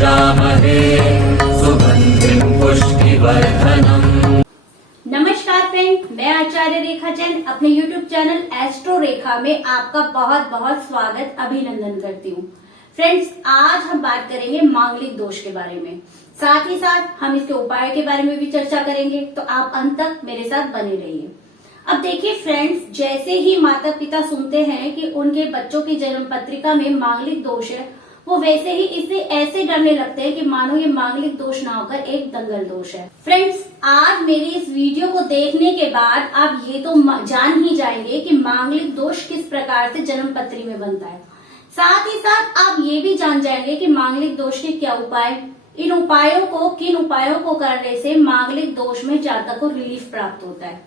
यजामहे सुगन्धिं पुष्टिवर्धनम्। नमस्कार फ्रेंड, मैं आचार्य रेखा जैन अपने YouTube चैनल एस्ट्रो रेखा में आपका बहुत बहुत स्वागत अभिनंदन करती हूँ। फ्रेंड्स, आज हम बात करेंगे मांगलिक दोष के बारे में, साथ ही साथ हम इसके उपाय के बारे में भी चर्चा करेंगे, तो आप अंत तक मेरे साथ बने रहिए। अब देखिए फ्रेंड्स, जैसे ही माता पिता सुनते हैं कि उनके बच्चों की जन्म पत्रिका में मांगलिक दोष है, वो वैसे ही इसे ऐसे डरने लगते हैं कि मानो ये मांगलिक दोष ना होकर एक दंगल दोष है। फ्रेंड्स, आज मेरी इस वीडियो को देखने के बाद आप ये तो जान ही जाएंगे कि मांगलिक दोष किस प्रकार से जन्म पत्री में बनता है। साथ ही साथ आप ये भी जान जाएंगे कि मांगलिक दोष के क्या उपाय, किन उपायों को करने से मांगलिक दोष में जातक को रिलीफ प्राप्त होता है।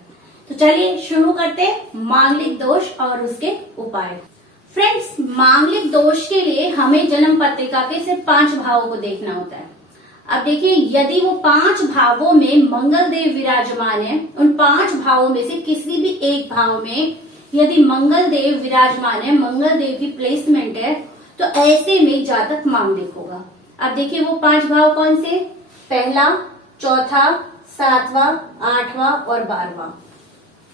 तो चलिए शुरू करते हैं मांगलिक दोष और उसके उपाय। फ्रेंड्स, मांगलिक दोष के लिए हमें जन्म पत्रिका के सिर्फ 5 भावों को देखना होता है। अब देखिए, यदि वो 5 भावों में मंगल देव विराजमान है, उन 5 भावों में से किसी भी एक भाव में यदि मंगल देव विराजमान है, मंगल देव की प्लेसमेंट है, तो ऐसे में जातक मांगलिक होगा। अब देखिए वो 5 भाव कौन से, पहला, चौथा, 7वां, 8वां और 12वां।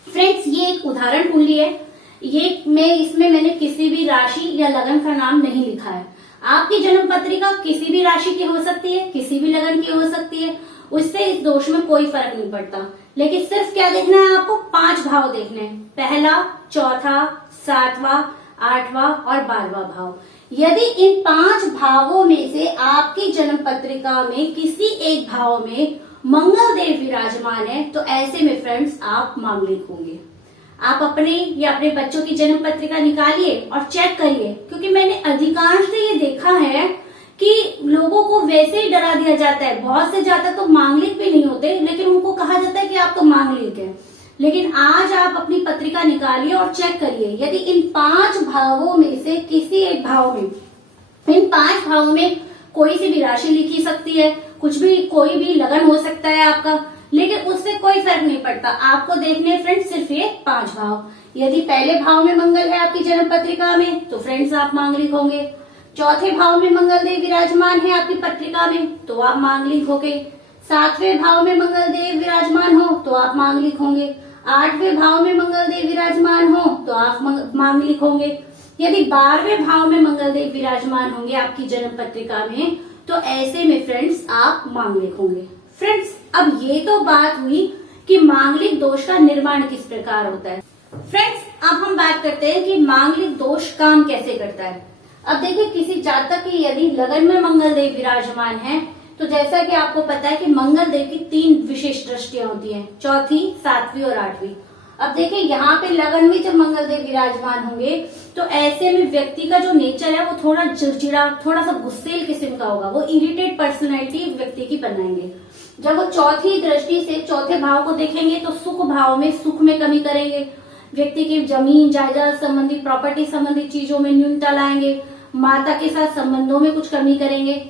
फ्रेंड्स, ये एक उदाहरण कुंडली है। इसमें मैंने किसी भी राशि या लगन का नाम नहीं लिखा है। आपकी जन्म पत्रिका किसी भी राशि की हो सकती है, किसी भी लगन की हो सकती है, उससे इस दोष में कोई फर्क नहीं पड़ता। लेकिन सिर्फ क्या देखना है, आपको 5 भाव देखने हैं, पहला, चौथा, 7वां, 8वां और 12वां भाव। यदि इन 5 भावों में से आपकी जन्म पत्रिका में किसी एक भाव में मंगल देव विराजमान है, तो ऐसे में फ्रेंड्स आप मांगलिक होंगे। आप अपने या अपने बच्चों की जन्म पत्रिका निकालिए और चेक करिए, क्योंकि मैंने अधिकांश से ये देखा है कि लोगों को वैसे ही डरा दिया जाता है। बहुत से जातक तो मांगलिक भी नहीं होते, लेकिन उनको कहा जाता है कि आप तो मांगलिक है। लेकिन आज आप अपनी पत्रिका निकालिए और चेक करिए, यदि इन 5 भावों में से किसी एक भाव में, इन 5 भावों में कोई सी भी राशि लिखी सकती है, कोई भी लगन हो सकता है आपका, लेकिन उससे कोई फर्क नहीं पड़ता। आपको देखने फ्रेंड्स सिर्फ ये 5 भाव। यदि पहले भाव में मंगल है आपकी जन्म पत्रिका में, तो फ्रेंड्स आप मांगलिक होंगे। चौथे भाव में मंगल देव विराजमान है आपकी पत्रिका में, तो आप मांगलिक होंगे। 7वें भाव में मंगल देव विराजमान हो तो आप मांगलिक होंगे। 8वें भाव में मंगल देव विराजमान हो तो आप मांगलिक होंगे। यदि 12वें भाव में मंगल देव विराजमान होंगे आपकी जन्म पत्रिका में, तो ऐसे में फ्रेंड्स आप मांगलिक होंगे। फ्रेंड्स, अब ये तो बात हुई कि मांगलिक दोष का निर्माण किस प्रकार होता है। फ्रेंड्स, अब हम बात करते हैं कि मांगलिक दोष काम कैसे करता है। अब देखिए, किसी जातक की यदि लगन में मंगल देव विराजमान है, तो जैसा कि आपको पता है कि मंगल देव की 3 विशेष दृष्टियां होती हैं, चौथी, 7वीं और 8वीं। अब देखिए, यहाँ पे लगन में जब मंगल देव विराजमान होंगे, तो ऐसे में व्यक्ति का जो नेचर है वो थोड़ा चिड़चिड़ा, थोड़ा सा गुस्सेल किस्म का होगा। वो इरिटेट पर्सनैलिटी व्यक्ति की बनाएंगे। जब वो चौथी दृष्टि से चौथे भाव को देखेंगे, तो सुख भाव में सुख में कमी करेंगे। व्यक्ति की जमीन जायदाद संबंधी, प्रॉपर्टी संबंधी चीजों में न्यूनता लाएंगे। माता के साथ संबंधों में कुछ कमी करेंगे।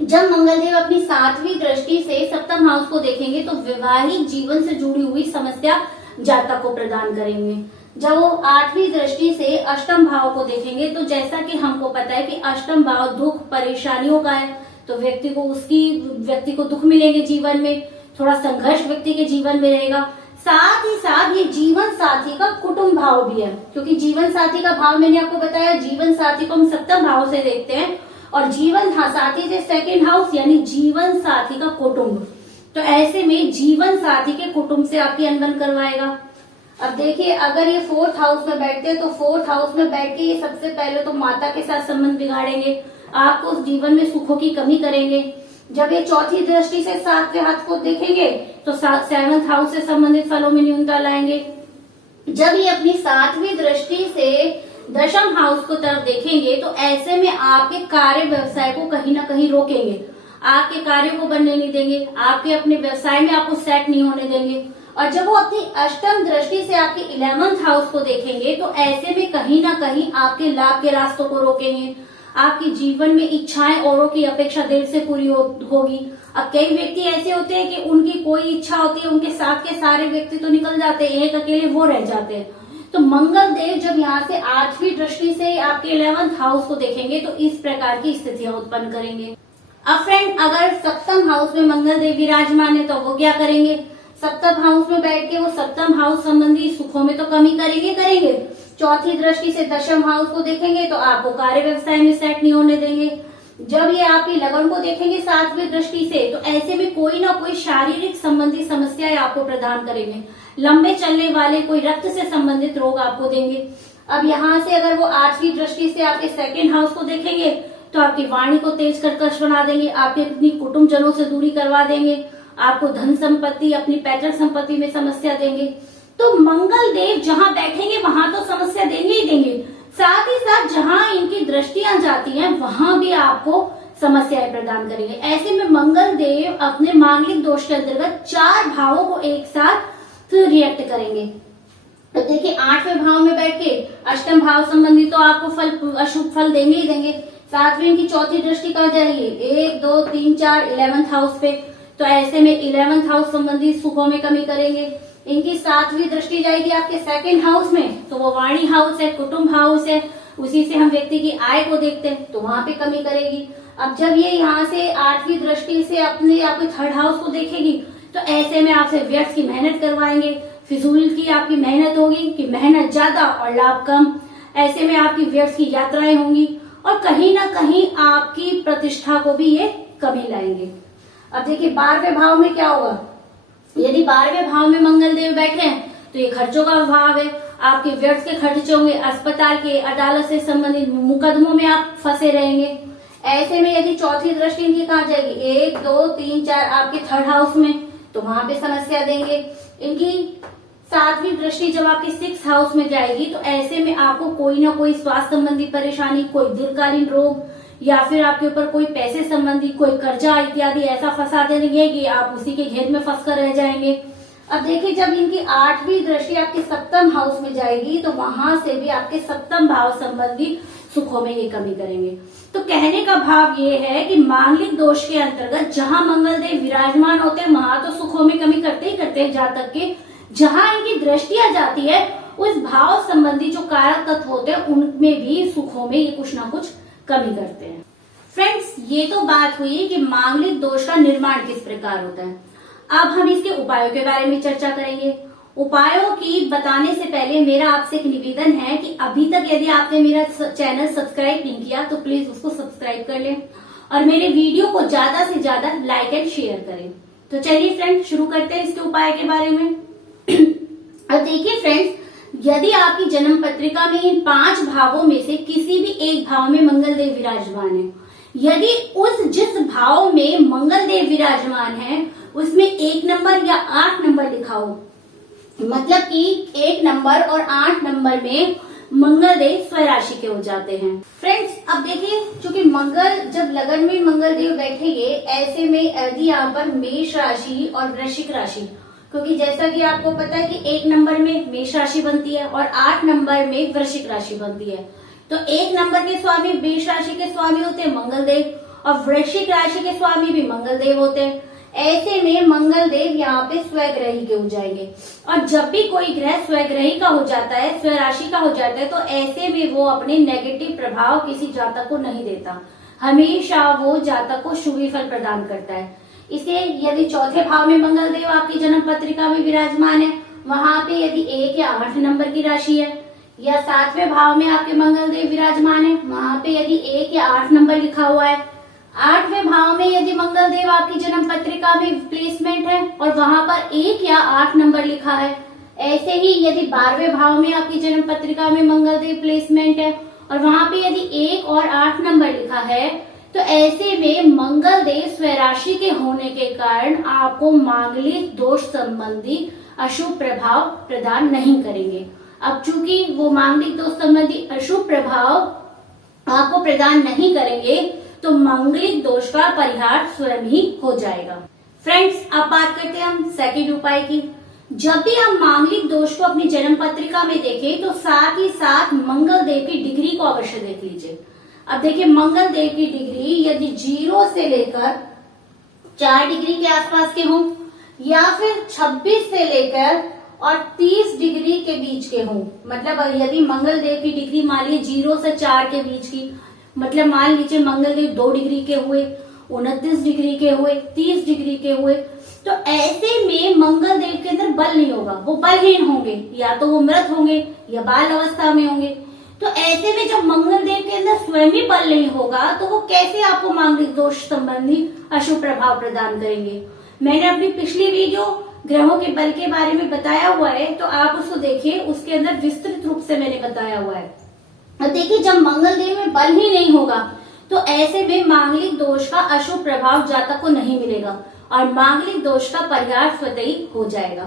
जब मंगलदेव अपनी 7वीं दृष्टि से सप्तम हाउस को देखेंगे, तो वैवाहिक जीवन से जुड़ी हुई समस्या जातक को प्रदान करेंगे। जब वो 8वीं दृष्टि से अष्टम भाव को देखेंगे, तो जैसा कि हमको पता है कि अष्टम भाव दुख परेशानियों का है, तो व्यक्ति को दुख मिलेंगे जीवन में, थोड़ा संघर्ष व्यक्ति के जीवन में रहेगा। साथ ही साथ ये जीवन साथी का कुटुंब भाव भी है, क्योंकि जीवन साथी का भाव मैंने आपको बताया, जीवन साथी को हम सप्तम भाव से देखते हैं, और जीवन साथी से 2nd हाउस यानी जीवन साथी का कुटुंब। तो ऐसे में जीवन साथी के कुटुंब से आपकी अनबन करवाएगा। अब देखिए, अगर ये 4th हाउस में बैठते हैं, तो 4th हाउस में बैठ के ये सबसे पहले तो माता के साथ संबंध बिगाड़ेंगे, आपको उस जीवन में सुखों की कमी करेंगे। जब ये चौथी दृष्टि से 7वें हाथ को देखेंगे, तो 7th हाउस से संबंधित फलों में न्यूनता लाएंगे। जब ये अपनी 7वीं दृष्टि से 10th हाउस को तरफ देखेंगे, तो ऐसे में आपके कार्य व्यवसाय को कहीं ना कहीं रोकेंगे, आपके कार्यों को बनने नहीं देंगे, आपके अपने व्यवसाय में आपको सेट नहीं होने देंगे। और जब वो अपनी अष्टम दृष्टि से आपके 11th हाउस को देखेंगे, तो ऐसे में कहीं ना कहीं आपके लाभ के रास्तों को रोकेंगे। आपके जीवन में इच्छाएं औरों की अपेक्षा देर से पूरी होगी। अब कई व्यक्ति ऐसे होते हैं कि उनकी कोई इच्छा होती है, उनके साथ के सारे व्यक्ति तो निकल जाते हैं, एक अकेले वो रह जाते हैं। तो मंगल देव जब यहाँ से 8वीं दृष्टि से आपके 11th हाउस को देखेंगे, तो इस प्रकार की स्थितियां उत्पन्न करेंगे। अब फ्रेंड, अगर सप्तम हाउस में मंगल देव विराजमान है तो वो क्या करेंगे? सप्तम हाउस में बैठ के वो सप्तम हाउस संबंधी सुखों में तो कमी करेंगे। चौथी दृष्टि से दशम हाउस को देखेंगे तो आपको कार्य व्यवसाय में सेट नहीं होने देंगे। जब ये आपकी लगन को देखेंगे सातवीं दृष्टि से, तो ऐसे में कोई ना कोई शारीरिक संबंधी समस्याएं आपको प्रदान करेंगे। लंबे चलने वाले कोई रक्त से संबंधित रोग आपको देंगे। अब यहाँ से अगर वो आठवीं दृष्टि से आपके सेकंड हाउस को देखेंगे तो आपकी वाणी को तेज कर्कश बना देंगे, आपके अपनी कुटुंबजनों से दूरी करवा देंगे, आपको धन संपत्ति, अपनी पैतृक संपत्ति में समस्या देंगे। तो मंगल देव जहाँ बैठेंगे वहां तो समस्या देंगे ही देंगे, साथ ही साथ जहाँ इनकी दृष्टियां जाती हैं वहां भी आपको समस्याएं प्रदान करेंगे। ऐसे में मंगल देव अपने मांगलिक दोष के अंतर्गत 4 भावों को एक साथ रिएक्ट करेंगे। तो देखिए, 8वें भाव में बैठ के अष्टम भाव संबंधी तो आपको फल, अशुभ फल देंगे ही देंगे। सातवीं इनकी चौथी दृष्टि कहाँ जाएगी? 1, 2, 3, 4 11th हाउस पे, तो ऐसे में 11th हाउस संबंधी सुखों में कमी करेंगे। इनकी सातवीं दृष्टि जाएगी आपके सेकंड हाउस में, तो वो वाणी हाउस है, कुटुंब हाउस है, उसी से हम व्यक्ति की आय को देखते हैं, तो वहां पे कमी करेगी। अब जब ये यहाँ से आठवीं दृष्टि से अपने आपके थर्ड हाउस को देखेगी तो ऐसे में आपसे व्यर्थ की मेहनत करवाएंगे, फिजूल की आपकी मेहनत होगी कि मेहनत ज्यादा और लाभ कम। ऐसे में आपकी व्यर्थ की यात्राएं होंगी और कहीं ना कहीं आपकी प्रतिष्ठा को भी ये कमी लाएंगे। अब देखिए, 12वें भाव में क्या होगा? यदि 12वें भाव में मंगल देव बैठे हैं तो ये खर्चों का भाव है, आपके व्यर्थ के खर्च होंगे, अस्पताल के, अदालत से संबंधित मुकदमों में आप फंसे रहेंगे। ऐसे में यदि चौथी दृष्टि इनकी कहाँ जाएगी? 1, 2, 3, 4 आपके थर्ड हाउस में, तो वहां पे समस्या देंगे। इनकी सातवीं दृष्टि जब आपके 6th हाउस में जाएगी तो ऐसे में आपको कोई ना कोई स्वास्थ्य संबंधी परेशानी, कोई दीर्घकालीन रोग या फिर आपके ऊपर कोई पैसे संबंधी कोई कर्जा इत्यादि ऐसा फंसा देंगे कि आप उसी के घेर में फंस कर रह जाएंगे। अब देखिए, जब इनकी 8वीं दृष्टि आपके सप्तम हाउस में जाएगी तो वहां से भी आपके सप्तम भाव संबंधी सुखों में ये कमी करेंगे। तो कहने का भाव ये है कि मांगलिक दोष के अंतर्गत जहां मंगल देव विराजमान होते हैं वहां तो सुखों में कमी करते ही करते हैं, जहां तक कि जहां इनकी दृष्टियां जाती है उस भाव संबंधी जो कारक तत्व होते हैं उनमें भी सुखों में ये कुछ ना कुछ कमी करते हैं। फ्रेंड्स, ये तो बात हुई कि मांगलिक दोष का निर्माण किस प्रकार होता है। अब हम इसके उपायों के बारे में चर्चा करेंगे। उपायों की बताने से पहले मेरा आपसे एक निवेदन है कि अभी तक यदि आपने मेरा चैनल सब्सक्राइब नहीं किया तो प्लीज उसको सब्सक्राइब कर लें और मेरे वीडियो को ज्यादा से ज्यादा लाइक एंड शेयर करें। तो चलिए फ्रेंड, शुरू करते हैं इसके उपाय के बारे में। अब देखिए फ्रेंड्स, यदि आपकी जन्म पत्रिका में इन 5 भावों में से किसी भी एक भाव में मंगल देव विराजमान है, यदि जिस भाव में मंगल देव विराजमान है उसमें 1 नंबर या 8 नंबर लिखा हो, मतलब कि 1 नंबर और 8 नंबर में मंगल देव स्वराशि के हो जाते हैं। फ्रेंड्स, अब देखिए, चूंकि मंगल जब लगन में मंगल देव बैठेंगे, ऐसे में यदि यहाँ पर मेष राशि और वृश्चिक राशि, क्योंकि जैसा कि आपको पता है कि 1 नंबर में मेष राशि बनती है और 8 नंबर में वृश्चिक राशि बनती है, तो 1 नंबर के स्वामी मेष राशि के स्वामी होते हैं मंगल देव और वृश्चिक राशि के स्वामी भी मंगल देव होते हैं। ऐसे में मंगल देव यहाँ पे स्वग्रही के हो जाएंगे और जब भी कोई ग्रह स्वग्रही का हो जाता है, स्वराशि का हो जाता है, तो ऐसे में वो अपने नेगेटिव प्रभाव किसी जातक को नहीं देता, हमेशा वो जातक को शुभ फल प्रदान करता है। इसे यदि चौथे भाव में मंगल देव आपकी जन्म पत्रिका में विराजमान है, वहां पे यदि 1 या 8 नंबर की राशि है, या 7वें भाव में आपके मंगल देव विराजमान है, वहां पे यदि 1 या 8 नंबर लिखा हुआ है, 8वें भाव में यदि मंगल देव आपकी जन्म पत्रिका में प्लेसमेंट है और वहां पर 1 या 8 नंबर लिखा है, ऐसे ही यदि 12वें भाव में आपकी जन्म पत्रिका में मंगल देव प्लेसमेंट है और वहां पे यदि 1 और 8 नंबर लिखा है, तो ऐसे में मंगल देव स्वराशि के होने के कारण आपको मांगलिक दोष संबंधी अशुभ प्रभाव प्रदान नहीं करेंगे। अब चूंकि वो मांगलिक दोष संबंधी अशुभ प्रभाव आपको प्रदान नहीं करेंगे तो मांगलिक दोष का परिहार स्वयं ही हो जाएगा। फ्रेंड्स, अब बात करते हैं हम सेकंड उपाय की। जब भी हम मांगलिक दोष को अपनी जन्म पत्रिका में देखें तो साथ ही साथ मंगल देव की डिग्री को अवश्य देख लीजिए। अब देखिए, मंगल देव की डिग्री यदि 0 से लेकर 4 डिग्री के आसपास के हों या फिर 26 से लेकर और 30 डिग्री के बीच के हों, मतलब यदि मंगल देव की डिग्री मान लीजिए 0 से 4 के बीच की, मतलब मान लीजिए मंगल देव 2 डिग्री के हुए 29 डिग्री के हुए, 30 डिग्री के हुए, तो ऐसे में मंगल देव के अंदर बल नहीं होगा, वो बलहीन होंगे, या तो वो मृत होंगे या बाल अवस्था में होंगे। तो ऐसे में जब मंगल देव के अंदर स्वयं ही बल नहीं होगा तो वो कैसे आपको मांगलिक दोष संबंधी अशुभ प्रभाव प्रदान करेंगे। मैंने अपनी पिछली वीडियो ग्रहों के बल के बारे में बताया हुआ है, तो आप उसको देखिए, उसके अंदर विस्तृत रूप से मैंने बताया हुआ है। और देखिए, जब मंगल देव में बल ही नहीं होगा तो ऐसे में मांगलिक दोष का अशुभ प्रभाव जातक को नहीं मिलेगा और मांगलिक दोष का परिहार स्वतः ही हो जाएगा।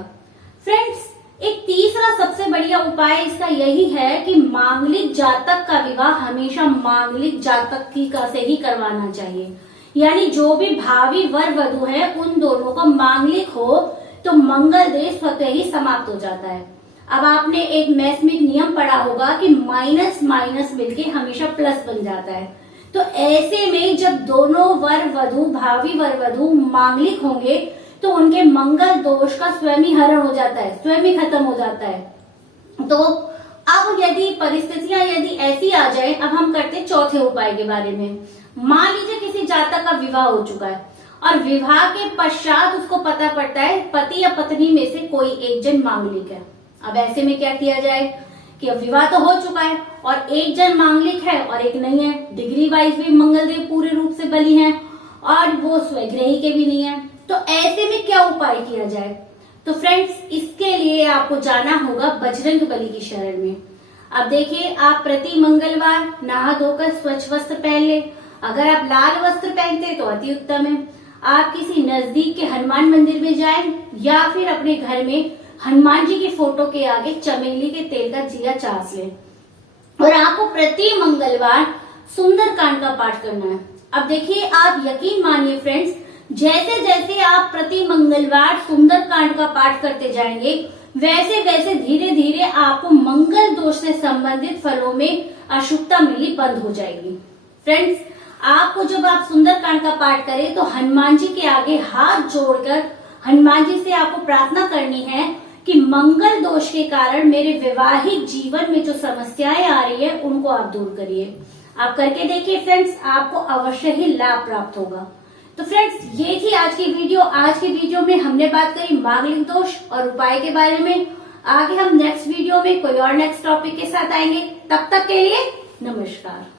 फ्रेंड्स, एक तीसरा सबसे बढ़िया उपाय इसका यही है कि मांगलिक जातक का विवाह हमेशा मांगलिक जातक की का से ही करवाना चाहिए। यानी जो भी भावी वर वधु है उन दोनों का मांगलिक हो तो मंगल देव स्वतः ही समाप्त हो जाता है। अब आपने एक मैथमेटिक नियम पढ़ा होगा कि माइनस माइनस मिलके हमेशा प्लस बन जाता है। तो ऐसे में जब दोनों वर वधु, भावी वर वधु मांगलिक होंगे तो उनके मंगल दोष का स्वयं ही हरण हो जाता है, स्वयं ही खत्म हो जाता है। तो अब यदि परिस्थितियां यदि ऐसी आ जाए, अब हम करते हैं चौथे उपाय के बारे में। मान लीजिए किसी जातक का विवाह हो चुका है और विवाह के पश्चात उसको पता पड़ता है पति या पत्नी में से कोई एक जन मांगलिक है। अब ऐसे में क्या किया जाए कि अब विवाह तो हो चुका है और एक जन मांगलिक है और एक नहीं है, डिग्री वाइज भी मंगलदेव पूरे रूप से बली हैं और वो स्वग्रही के भी नहीं है। तो ऐसे में क्या उपाय किया जाए? तो फ्रेंड्स, इसके लिए आपको जाना होगा बजरंग बली की शरण में। अब देखिए, आप प्रति मंगलवार नहा धोकर स्वच्छ वस्त्र पहन ले। अगर आप लाल वस्त्र पहनते तो अति उत्तम है। आप किसी नजदीक के हनुमान मंदिर में जाएं या फिर अपने घर में हनुमान जी की फोटो के आगे चमेली के तेल का दिया चास लें और आपको प्रति मंगलवार सुंदरकांड का पाठ करना है। अब देखिए, आप यकीन मानिए फ्रेंड्स, जैसे जैसे आप प्रति मंगलवार सुंदरकांड का पाठ करते जाएंगे वैसे वैसे धीरे धीरे आपको मंगल दोष से संबंधित फलों में अशुभता मिली बंद हो जाएगी। फ्रेंड्स, आपको जब आप सुंदरकांड का पाठ करें तो हनुमान जी के आगे हाथ जोड़कर हनुमान जी से आपको प्रार्थना करनी है कि मंगल दोष के कारण मेरे वैवाहिक जीवन में जो समस्याएं आ रही है उनको आप दूर करिए। आप करके देखिए फ्रेंड्स, आपको अवश्य ही लाभ प्राप्त होगा। तो फ्रेंड्स, ये थी आज की वीडियो। आज की वीडियो में हमने बात करी मांगलिक दोष और उपाय के बारे में। आगे हम नेक्स्ट वीडियो में कोई और नेक्स्ट टॉपिक के साथ आएंगे। तब तक के लिए नमस्कार।